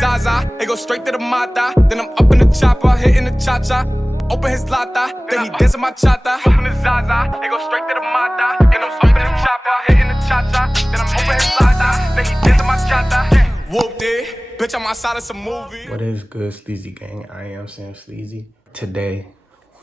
Zaza, it go straight to the mata. Then I'm up in the chopper, hitting the cha-cha. Open his lata, then he dancing my chata. Up in the Zaza, it go straight to the mata. Then I'm up in the chopper, hitting the cha-cha. Then I'm open his lata, then he dancing my chata. Whooped it, bitch, I'm outside of some movie. What is good, Sleezy gang? I am Sam Sleezy. Today,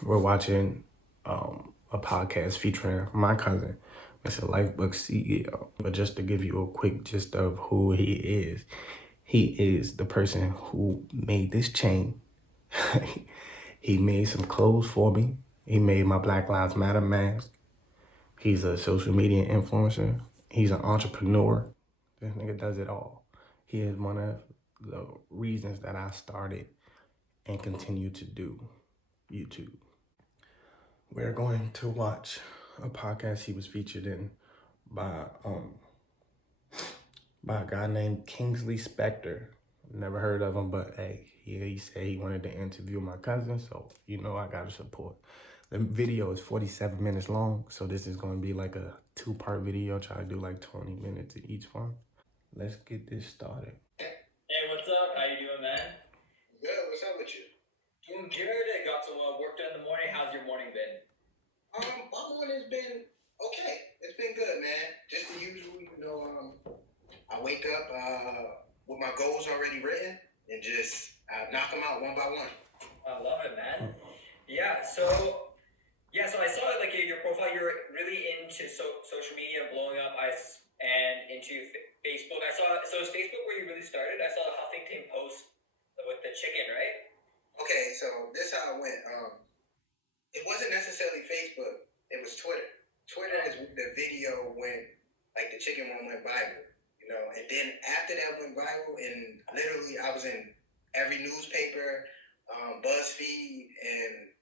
we're watching a podcast featuring my cousin, Mr. Lifebook CEO. But just to give you a quick gist of who he is the person who made this chain. He made some clothes for me. He made my Black Lives Matter mask. He's a social media influencer. He's an entrepreneur. This nigga does it all. He is one of the reasons that I started and continue to do YouTube. We're going to watch a podcast he was featured in by a guy named Kingsley Spector. Never heard of him, but hey, he said he wanted to interview my cousin, so you know I gotta support. The video is 47 minutes long, so this is gonna be like a 2-part video. Try to do like 20 minutes in each one. Let's get this started. Hey, what's up? How you doing, man? Good. What's up with you? Doing good. I got some work done in the morning. How's your morning been? My morning's been okay. It's been good, man. Just the usual, you know. I wake up with my goals already written and just knock them out one by one. I love it, man. Yeah. So I saw like your profile. You're really into social media, blowing up. And into Facebook. I saw. So is Facebook where you really started? I saw a Huffington Post with the chicken, right? Okay, so this how it went. It wasn't necessarily Facebook. It was Twitter. Twitter is when the video went, like the chicken one went viral, you know. And then after that went viral, and literally I was in every newspaper, BuzzFeed, and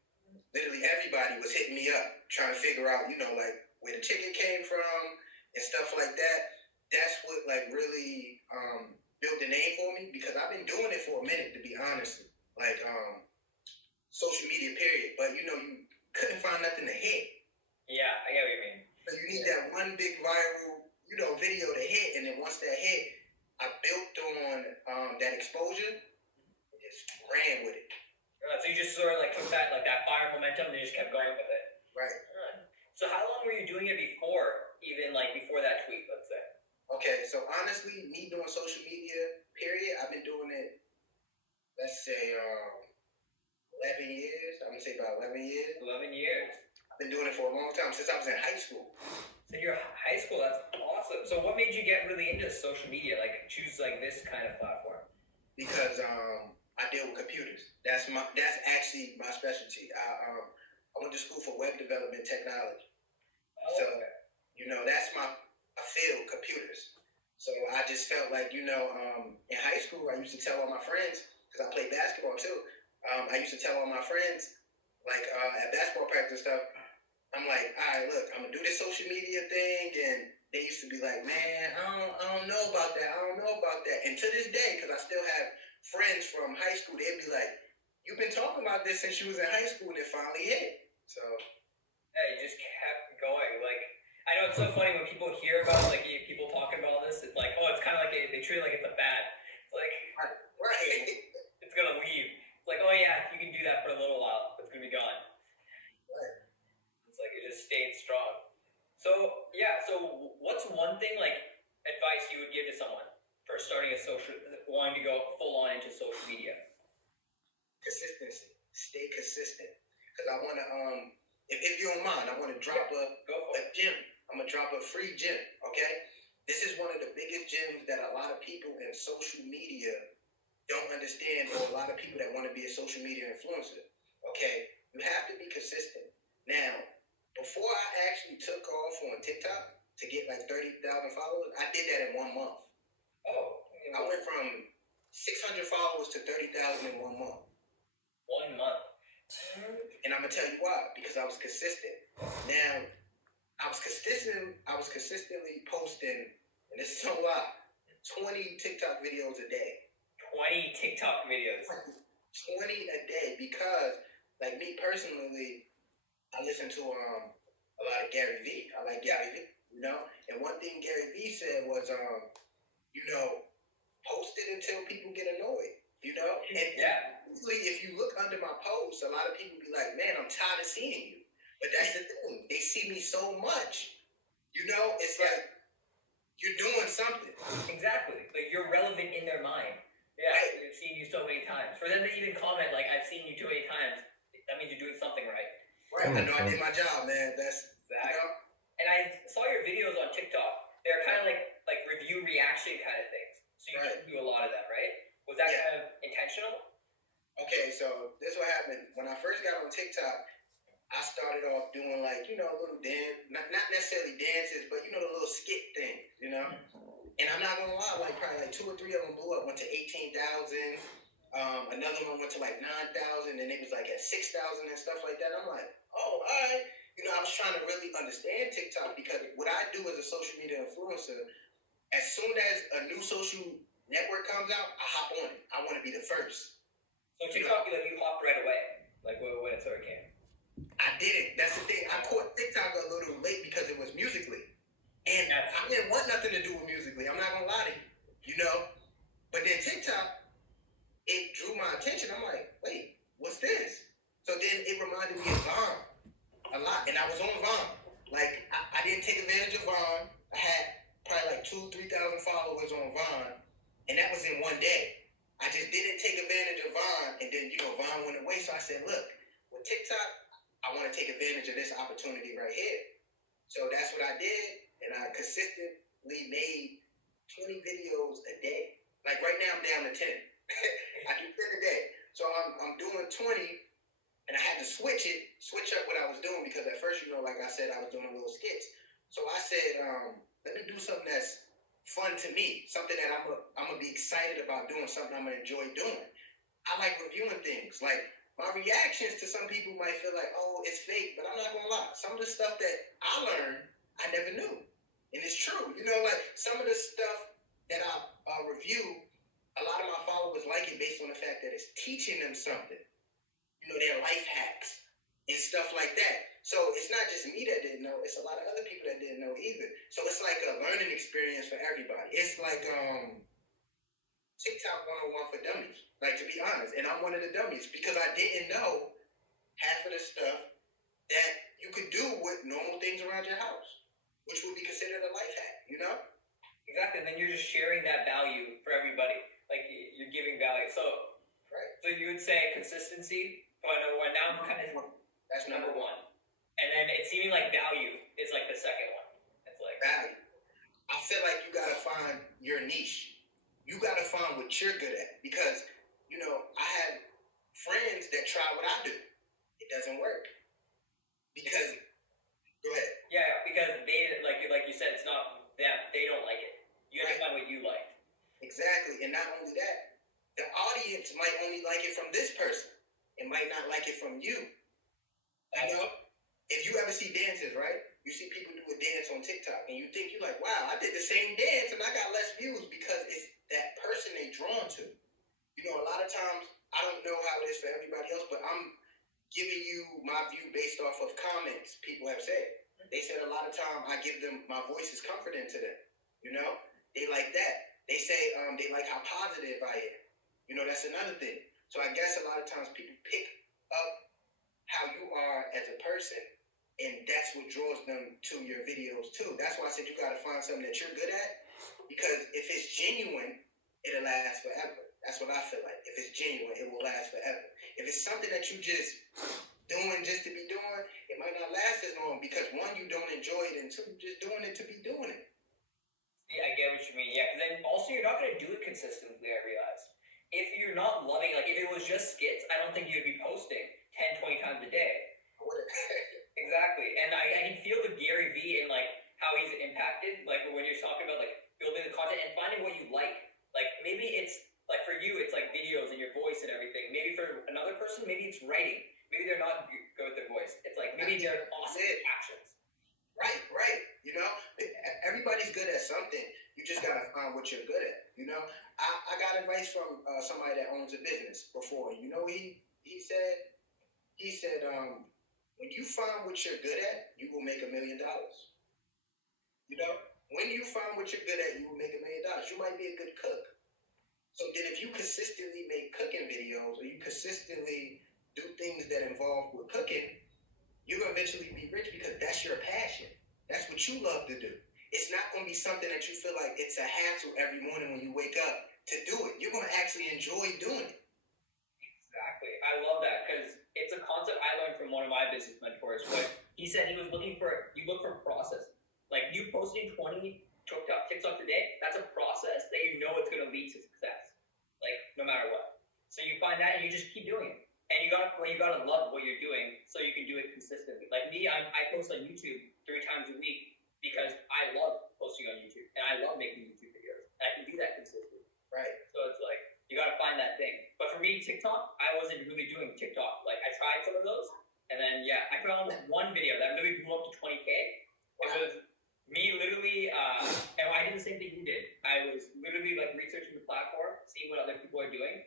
literally everybody was hitting me up trying to figure out, you know, like where the chicken came from and stuff like that. That's what like really built the name for me, because I've been doing it for a minute, to be honest. Like social media period, but you know, you couldn't find nothing to hit. Yeah, I get what you mean. So you need that one big viral, you know, video to hit, and then once that hit, I built on that exposure and just ran with it. So you just sort of like took that fire momentum and you just kept going with it. Right. So how long were you doing it before, even like before that tweet, let's say? Okay, so honestly, me doing social media period, I've been doing it, let's say 11 years. I'm gonna say about 11 years. 11 years. I've been doing it for a long time, since I was in high school. So you're high school, that's awesome. So what made you get really into social media, like choose like this kind of platform? Because I deal with computers. That's actually my specialty. I went to school for web development technology. Oh, So, okay. you know, that's my field, computers. So I just felt like, you know, in high school, I used to tell all my friends, because I played basketball too. I used to tell all my friends, like at basketball practice and stuff, I'm like, all right, look, I'm gonna do this social media thing, and they used to be like, man, I don't know about that. I don't know about that. And to this day, because I still have friends from high school, they'd be like, you've been talking about this since you was in high school, and it finally hit. So Yeah, you just kept going. Like, I know it's so funny when people hear about like people talking about this. It's like, oh, it's kind of like they treat it like it's a fad. It's like right. it's gonna leave. It's like, oh yeah, you can do that for a little while, but it's gonna be gone. Right. It's like it just stayed strong. So yeah, so what's one thing like advice you would give to someone for starting wanting to go full on into social media? Consistency. Stay consistent. Because I want to, if you don't mind, I want to drop a gym. I'm going to drop a free gym, okay? This is one of the biggest gyms that a lot of people in social media don't understand, or a lot of people that want to be a social media influencer, okay? You have to be consistent. Now, before I actually took off on TikTok to get like 30,000 followers, I did that in 1 month. Oh. I went from 600 followers to 30,000 in 1 month. 1 month. And I'm gonna tell you why. Because I was consistent. Now, I was consistently posting, and this is a lot, 20 TikTok videos a day. 20 TikTok videos. 20 a day, because, like me personally, I listen to a lot of Gary Vee. I like Gary Vee, you know. And one thing Gary Vee said was, you know, post it until people get annoyed, you know? And usually if you look under my posts, a lot of people be like, man, I'm tired of seeing you. But that's the thing. They see me so much, you know? It's like, you're doing something. Exactly. Like, you're relevant in their mind. Yeah, right. They've seen you so many times. For them to even comment, like, I've seen you too many times, that means you're doing something right. Right. I know I did my job, man. That's exactly. You know? And I saw your videos on TikTok. They're kind of like review reaction kind of things. So you do a lot of them, right? Was that kind of intentional? Okay, so this is what happened. When I first got on TikTok, I started off doing like, you know, little dance, not necessarily dances, but you know, the little skit things, you know? And I'm not gonna lie, like probably like 2 or 3 of them blew up, went to 18,000. Another one went to like 9,000, and it was like at 6,000 and stuff like that. I'm like, oh, all right. You know, I was trying to really understand TikTok because what I do as a social media influencer, as soon as a new social network comes out, I hop on it. I want to be the first. So TikTok, you hopped right away, like when it started came. I didn't. That's the thing. I caught TikTok a little late because it was Musical.ly. And I didn't want nothing to do with Musical.ly. I'm not going to lie to you, you know? But then TikTok, it drew my attention. I'm like, wait, what's this? So then it reminded me of Vaughn a lot. And I was on Vaughn. Like, I didn't take advantage of Vaughn. I had probably like 2,000-3,000 followers on Vaughn. And that was in one day. I just didn't take advantage of Vaughn. And then, you know, Vaughn went away. So I said, look, with TikTok, I want to take advantage of this opportunity right here. So that's what I did. And I consistently made 20 videos a day. Like right now, I'm down to 10. I do 10 a day. So I'm doing 20. And I had to switch up what I was doing because at first, you know, like I said, I was doing little skits. So I said, let me do something that's fun to me, something that I'm gonna be excited about doing, something I'm gonna enjoy doing. I like reviewing things. Like my reactions to some people might feel like, oh, it's fake, but I'm not gonna lie. Some of the stuff that I learned, I never knew, and it's true. You know, like some of the stuff that I review, a lot of my followers like it based on the fact that it's teaching them something. You know, their life hacks and stuff like that. So it's not just me that didn't know. It's a lot of other people that didn't know either. So it's like a learning experience for everybody. It's like TikTok 101 for dummies. Like, to be honest. And I'm one of the dummies because I didn't know half of the stuff that you could do with normal things around your house, which would be considered a life hack, you know? Exactly. And then you're just sharing that value for everybody. Like, you're giving value. So, so you would say consistency, point number one. Now kind of that's number one. And then it's seeming like value is like the second one. It's like value. I feel like you gotta find your niche. You gotta find what you're good at because, you know, I have friends that try what I do. It doesn't work because. Go ahead. Yeah, because they like you said, it's not them. They don't like it. You have to find what you like. Exactly, and not only that, the audience might only like it from this person. It might not like it from you. You know, if you ever see dances, right? You see people do a dance on TikTok, and you think you're like, wow, I did the same dance, and I got less views because it's that person they drawn to. You know, a lot of times I don't know how it is for everybody else, but I'm giving you my view based off of comments people have said. They said a lot of time I give them my voice is comforting to them. You know, they like that. They say they like how positive I am. You know, that's another thing. So I guess a lot of times people pick up how you are as a person, and that's what draws them to your videos too. That's why I said you got to find something that you're good at, because if it's genuine, it'll last forever. That's what I feel like. If it's genuine, it will last forever. If it's something that you just doing just to be doing, it might not last as long because one, you don't enjoy it, and two, you're just doing it to be doing it. Yeah, I get what you mean. Yeah, because then also you're not going to do it consistently, I realize. If you're not loving, like if it was just skits, I don't think you'd be posting 10, 20 times a day. Exactly. And I can feel the Gary V and like how he's impacted, like when you're talking about like building the content and finding what you like. Like maybe it's like for you, it's like videos and your voice and everything. Maybe for another person, maybe it's writing. Maybe they're not good with their voice. It's like maybe they're awesome at actions. Right. You know, everybody's good at something. You just gotta find what you're good at. You know, I got advice from somebody that owns a business before. You know, he said when you find what you're good at, you will make $1 million. You know, when you find what you're good at, you will make $1 million. You might be a good cook, So then if you consistently make cooking videos or you consistently do things that involve with cooking, you're going to eventually be rich because that's your passion. That's what you love to do. It's not going to be something that you feel like it's a hassle every morning when you wake up to do it. You're going to actually enjoy doing it. Exactly. I love that because it's a concept I learned from one of my business mentors. But he said he was looking for, you look for process. Like you posting 20 TikToks a day, that's a process that you know it's going to lead to success. Like no matter what. So you find that and you just keep doing it. And you gotta love what you're doing so you can do it consistently. Like me, I post on YouTube 3 times a week because I love posting on YouTube and I love making YouTube videos. And I can do that consistently. Right. So it's like you gotta find that thing. But for me, TikTok, I wasn't really doing TikTok. Like I tried some of those, and then I found one video that really blew up to 20K. It was me literally, and I did the same thing you did. I was literally like researching the platform, seeing what other people are doing,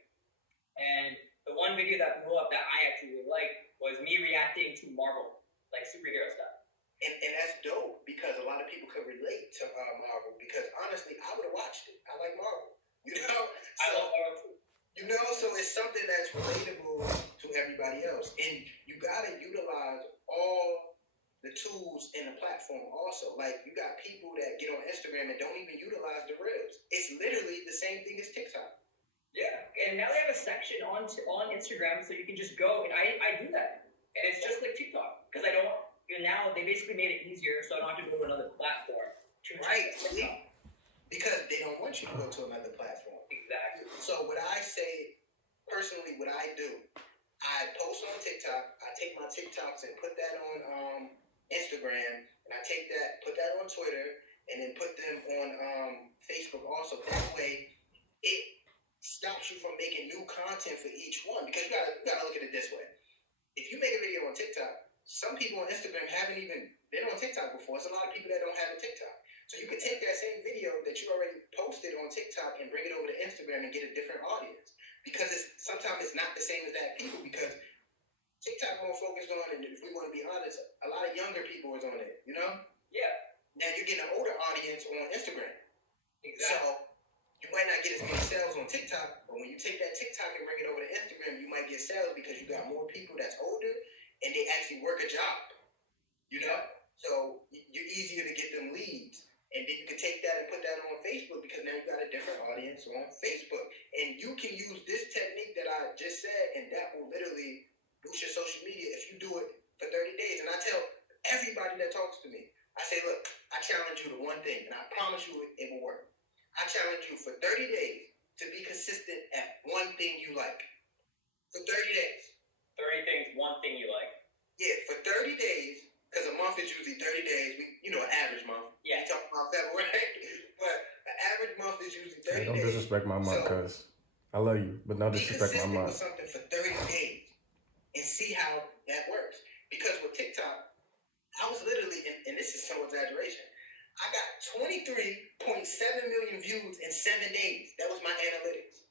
and the one video that blew up that I actually really liked was me reacting to Marvel, like superhero stuff. And that's dope because a lot of people could relate to Marvel because honestly, I would have watched it. I like Marvel. You know? I love Marvel too. You know, so it's something that's relatable to everybody else. And you got to utilize all the tools in the platform also. Like you got people that get on Instagram and don't even utilize the Reels. It's literally the same thing as TikTok. Yeah, and now they have a section on Instagram, so you can just go, and I do that, and it's just like TikTok, because I don't. Now they basically made it easier, so I don't have to go to another platform. Right, because they don't want you to go to another platform. Exactly. So what I say, personally, what I do, I post on TikTok. I take my TikToks and put that on Instagram, and I take that, put that on Twitter, and then put them on Facebook also. That way, it stops you from making new content for each one because you gotta look at it this way. If you make a video on TikTok, some people on Instagram haven't even been on TikTok before. It's a lot of people that don't have a TikTok. So you could take that same video that you already posted on TikTok and bring it over to Instagram and get a different audience. Because sometimes it's not the same as that people because TikTok more focused on, and if we want to be honest, a lot of younger people is on it, you know? Yeah. Now you're getting an older audience on Instagram. Exactly. So you might not get as many sales on TikTok, but when you take that TikTok and bring it over to Instagram, you might get sales because you got more people that's older and they actually work a job, you know? So you're easier to get them leads. And then you can take that and put that on Facebook because now you got a different audience on Facebook. And you can use this technique that I just said, and that will literally boost your social media if you do it for 30 days. And I tell everybody that talks to me, I say, look, I challenge you to one thing, and I promise you it will work. I challenge you for 30 days to be consistent at one thing you like. For 30 days. 30 things, one thing you like. Yeah, for 30 days, because a month is usually 30 days. An average month. Yeah. We talk about February, but an average month is usually 30 days. Don't disrespect my month, cuz I love you, but don't disrespect my month. Be consistent with something for 30 days and see how that works. Because with TikTok, I was literally, and this is no exaggeration, I got 23.7 million views in 7 days. That was my analytics.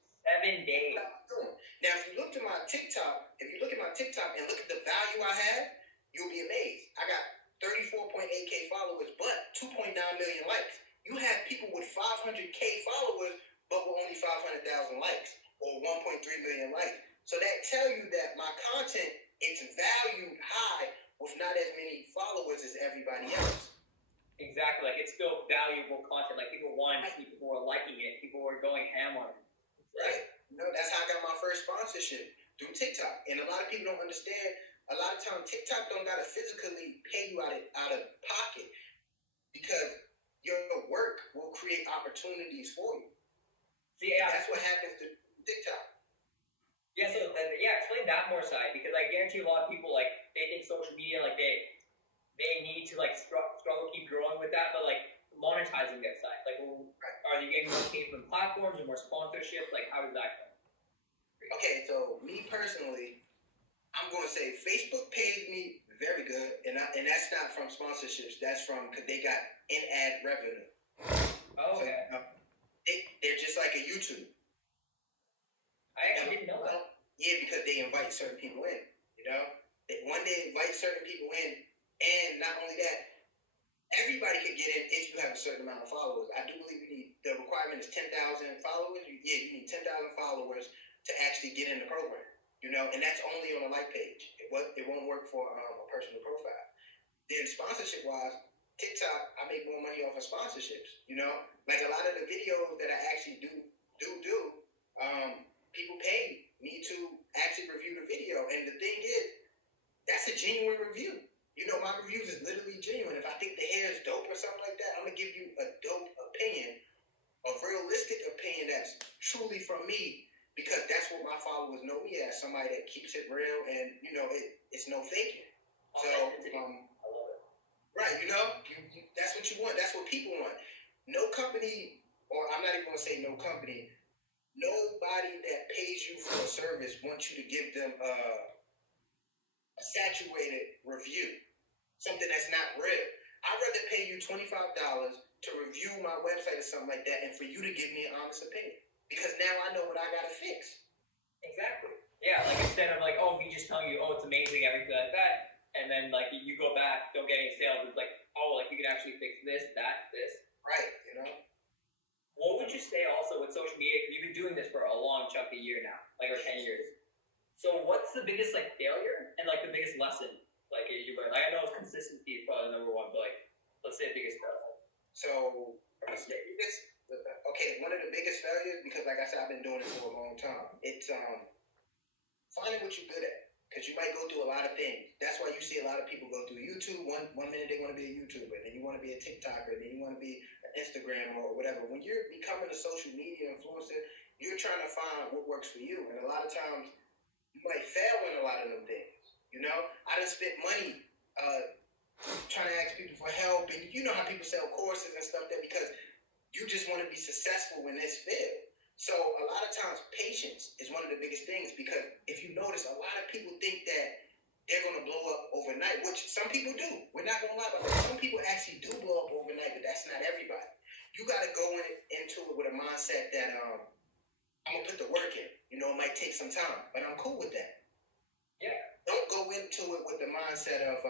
7 days. Now, if you look at my TikTok and look at the value I have, you'll be amazed. I got 34.8K followers, but 2.9 million likes. You have people with 500K followers, but with only 500,000 likes or 1.3 million likes. So that tell you that my content, it's valued high with not as many followers as everybody else. Exactly, like it's still valuable content. Like people want to see, people are liking it, people are going ham on it. Right. That's how I got my first sponsorship through TikTok. And a lot of people don't understand. A lot of times TikTok don't gotta physically pay you out of pocket because your work will create opportunities for you. See, yeah, that's what happens to TikTok. Yeah. So explain that more side because I guarantee a lot of people like they think social media like they need to like struggle keep growing with that, but like monetizing that side, like are you getting more paid from platforms or more sponsorships? Like how does that go? Okay, so me personally, I'm going to say Facebook pays me very good, and that's not from sponsorships. That's from because they got in-ad revenue. Oh, okay. So, they're just like a YouTube. I actually didn't know that. Yeah, because they invite certain people in. You know, they invite certain people in, and not only that, everybody could get in if you have a certain amount of followers. I do believe the requirement is 10,000 followers. You need 10,000 followers to actually get in the program. And that's only on a like page. It won't work for a personal profile. Then sponsorship wise, TikTok, I make more money off of sponsorships. Like a lot of the videos that I actually do, people pay me to actually review the video. And the thing is, that's a genuine review. My reviews is literally genuine. If I think the hair is dope or something like that, I'm gonna give you a dope opinion, a realistic opinion that's truly from me, because that's what my followers know me as, somebody that keeps it real and it's no faking. So I love it. right, that's what you want. That's what people want. No company, or I'm not even gonna say no company, nobody that pays you for a service wants you to give them a saturated review, something that's not real. I'd rather pay you $25 to review my website or something like that, and for you to give me an honest opinion, because now I know what I gotta fix. Exactly. Yeah, like instead of like, me just telling you, it's amazing, everything like that, and then like you go back, don't get any sales. It's like, like you can actually fix this, that, this. Right. What would you say also with social media? Because you've been doing this for a long chunk of year now, or 10 years. So what's the biggest failure and the biggest lesson you learned? I know consistency is probably number one, but let's say the biggest failure. So one of the biggest failures, because like I said, I've been doing it for a long time. It's finding what you're good at, because you might go through a lot of things. That's why you see a lot of people go through YouTube. One minute they want to be a YouTuber, then you want to be a TikToker, then you want to be an Instagram or whatever. When you're becoming a social media influencer, you're trying to find what works for you, and a lot of times you might fail in a lot of them things. I done spent money trying to ask people for help, and you know how people sell courses and stuff there because you just want to be successful in this field. So a lot of times patience is one of the biggest things, because if you notice, a lot of people think that they're going to blow up overnight, which some people do. We're not going to lie about that. Some people actually do blow up overnight, but that's not everybody. You got to go into it with a mindset that I'm going to put the work in. It might take some time, but I'm cool with that. Yeah. Don't go into it with the mindset of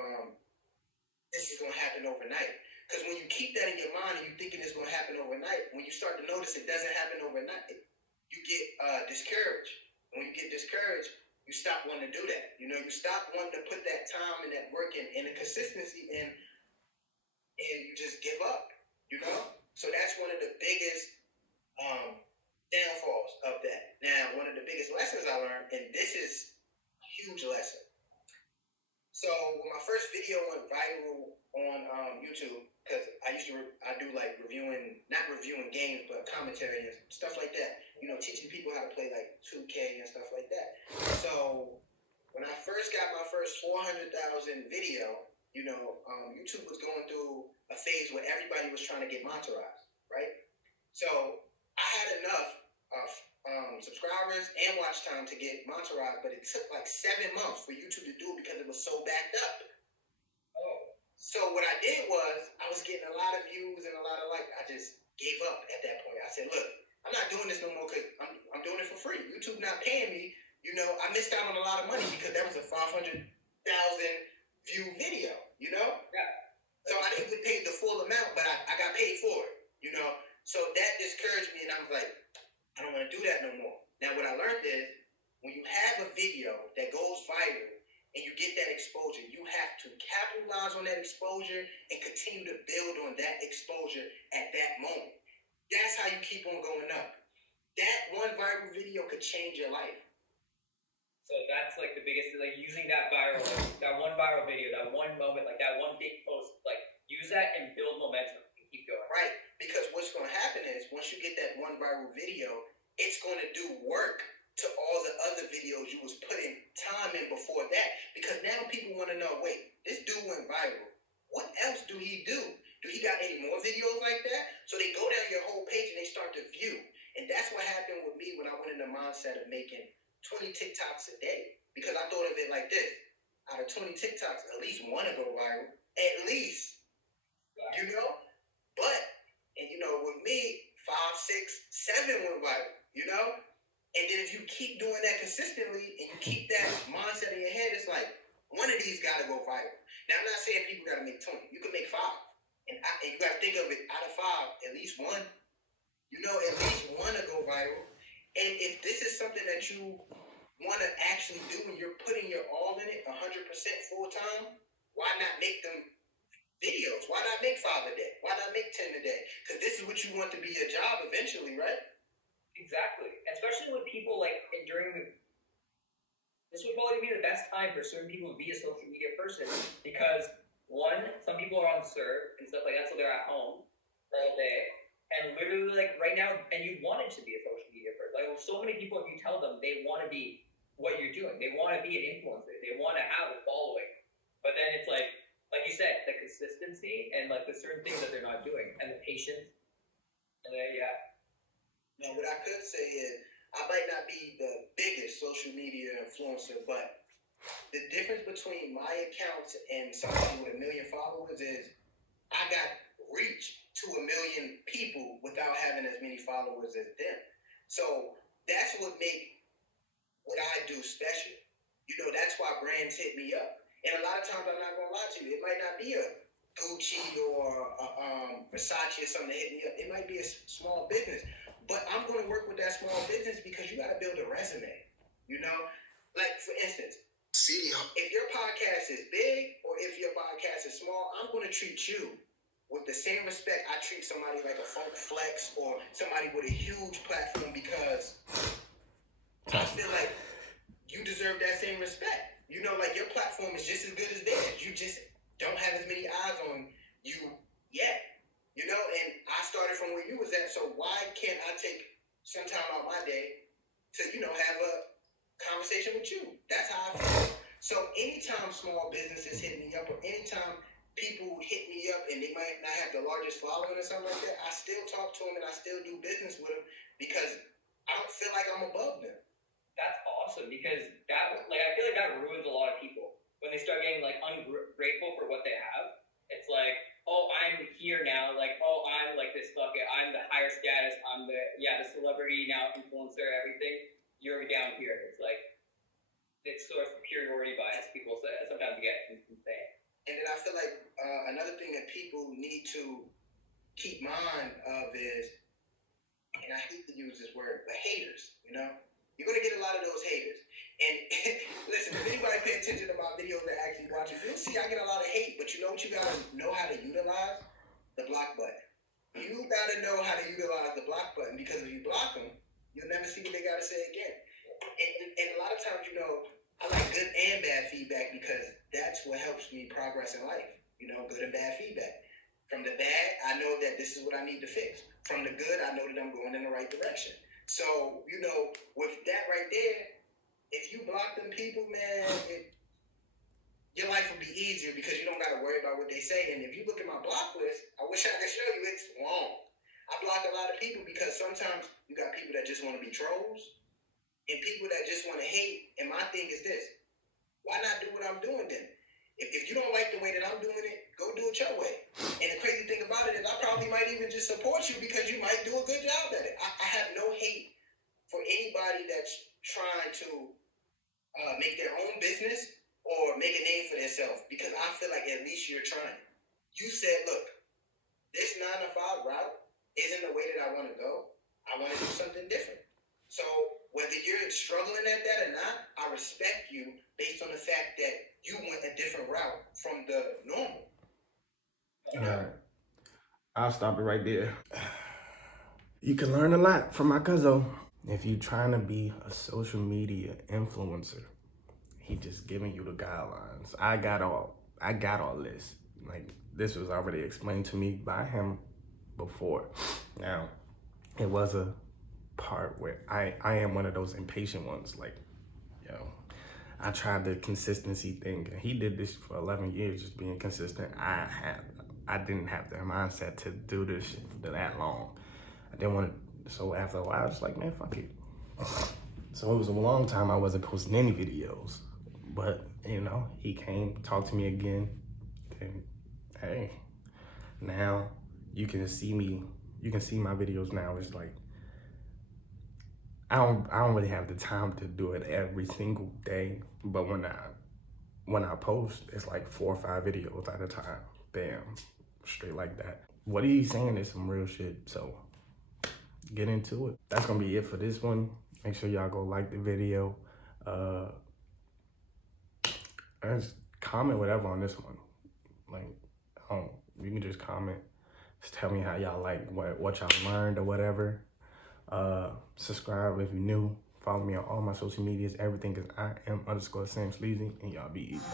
this is going to happen overnight. Because when you keep that in your mind and you're thinking it's going to happen overnight, when you start to notice it doesn't happen overnight, you get discouraged. And when you get discouraged, you stop wanting to do that. You stop wanting to put that time and that work in and the consistency in, and you just give up. So that's one of the biggest downfalls of that. Now, one of the biggest lessons I learned, and this is a huge lesson. So when my first video went viral on YouTube, because I do not reviewing games, but commentary and stuff like that. Teaching people how to play 2K and stuff like that. So when I first got my first 400,000 video, YouTube was going through a phase where everybody was trying to get monetized, right? So I had enough subscribers and watch time to get monetized, but it took 7 months for YouTube to do it because it was so backed up. So what I did was, I was getting a lot of views and a lot of I just gave up at that point. I said, look, I'm not doing this no more because I'm doing it for free. YouTube not paying me. I missed out on a lot of money because that was a 500,000 view video, Yeah. So I didn't get paid the full amount, but I got paid for it, So that discouraged me, and I was like, I don't want to do that no more. Now what I learned is, when you have a video that goes viral, and you get that exposure, you have to capitalize on that exposure and continue to build on that exposure at that moment. That's how you keep on going up. That one viral video could change your life. So that's the biggest, using that one viral video, that one moment, that one big post, use that and build momentum and keep going. Right, because what's going to happen is, once you get that one viral video, it's going to do work to all the other videos you was putting time in before that. Because now people want to know, wait, this dude went viral. What else do he do? Do he got any more videos like that? So they go down your whole page and they start to view. And that's what happened with me when I went in the mindset of making 20 TikToks a day. Because I thought of it like this. Out of 20 TikToks, at least one will go viral. At least. But, with me, 5, 6, 7 went viral, And then if you keep doing that consistently and you keep that mindset in your head, it's one of these got to go viral. Now, I'm not saying people got to make 20. You can make 5. And you gotta think of it, out of 5, at least one, at least one will go viral. And if this is something that you want to actually do and you're putting your all in it 100% full time, why not make them videos? Why not make 5 a day? Why not make 10 a day? Because this is what you want to be your job eventually, right? Exactly. Especially with people like this would probably be the best time for certain people to be a social media person because one, some people are on serve and stuff like that, so they're at home all day. And literally, like right now, and you wanted to be a social media person. Like so many people, if you tell them they want to be what you're doing, they want to be an influencer, they want to have a following. But then it's like you said, the consistency and like the certain things that they're not doing, and the patience. And then Now, what I could say is, I might not be the biggest social media influencer, but the difference between my accounts and somebody with 1 million followers is I got reach to 1 million people without having as many followers as them. So that's what make what I do special. That's why brands hit me up. And a lot of times, I'm not gonna lie to you, it might not be a Gucci or a Versace or something that hit me up. It might be a small business. But I'm going to work with that small business because you got to build a resume, Like, for instance, if your podcast is big or if your podcast is small, I'm going to treat you with the same respect I treat somebody like a Funk Flex or somebody with a huge platform because I feel like you deserve that same respect. Like your platform is just as good as theirs. You just don't have as many eyes on you yet. And I started from where you was at, so why can't I take some time out my day to, have a conversation with you? That's how I feel. So anytime small businesses hit me up or anytime people hit me up and they might not have the largest following or something like that, I still talk to them and I still do business with them because I don't feel like I'm above them. That's awesome because I feel like that ruins a lot of people when they start getting like ungrateful for what they have. It's like, oh, I'm here now. Like, oh, I'm like this bucket. I'm the higher status. I'm the celebrity now, influencer, everything. You're down here. It's like it's sort of superiority bias. People say sometimes get insane. And then I feel like another thing that people need to keep mind of is, and I hate to use this word, but haters. You're gonna get a lot of those haters. And listen, if anybody pay attention to my videos that actually watch it, you'll see I get a lot of hate, but you know what you gotta know how to utilize? The block button. You gotta know how to utilize the block button because if you block them, you'll never see what they gotta say again. And a lot of times, I like good and bad feedback because that's what helps me progress in life. Good and bad feedback. From the bad, I know that this is what I need to fix. From the good, I know that I'm going in the right direction. So, with that right there, if you block them people, man, your life will be easier because you don't got to worry about what they say. And if you look at my block list, I wish I could show you, it's long. I block a lot of people because sometimes you got people that just want to be trolls and people that just want to hate. And my thing is this, why not do what I'm doing then? If you don't like the way that I'm doing it, go do it your way. And the crazy thing about it is I probably might even just support you because you might do a good job at it. I have no hate for anybody that's trying to make their own business or make a name for themselves because I feel like at least you're trying. You said, look, this 9 to 5 route isn't the way that I want to go. I want to do something different. So whether you're struggling at that or not, I respect you based on the fact that you went a different route from the normal. All right. I'll stop it right there. You can learn a lot from my cousin. If you're trying to be a social media influencer, he just giving you the guidelines. I got all this. Like, this was already explained to me by him before. Now, it was a part where I am one of those impatient ones. Like, I tried the consistency thing. He did this for 11 years, just being consistent. I didn't have the mindset to do this shit for that long. I didn't want to. So after a while, I was like, man, fuck it. So it was a long time I wasn't posting any videos. But, he came, talked to me again. And, hey, now you can see me. You can see my videos now. It's like, I don't really have the time to do it every single day. But when I post, it's like 4 or 5 videos at a time. Bam. straight like that. What he's saying is some real shit, so get into it. That's gonna be it for this one. Make sure y'all go like the video. Just comment whatever on this one. Like, you can just comment. Just tell me how y'all like what y'all learned or whatever. Subscribe if you're new. Follow me on all my social medias. Everything is I am _Sam Sleezy, and y'all be easy.